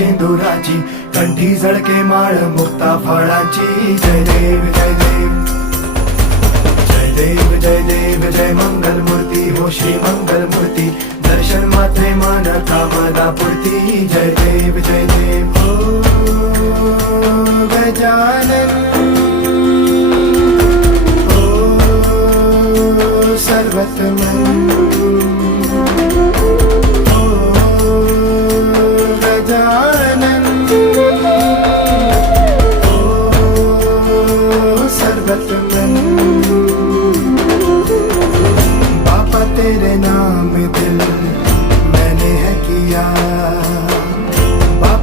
शेंदुराची, कंठी झळके माळ मुक्ता फळाची. जय देव जय देव जय देव जय देव जय मंगल मूर्ती हो श्री मंगल मूर्ती. दर्शन मात्रे मन कामना पूर्ती. जय देव जय देव. ओ गजानन ओ सर्वतमन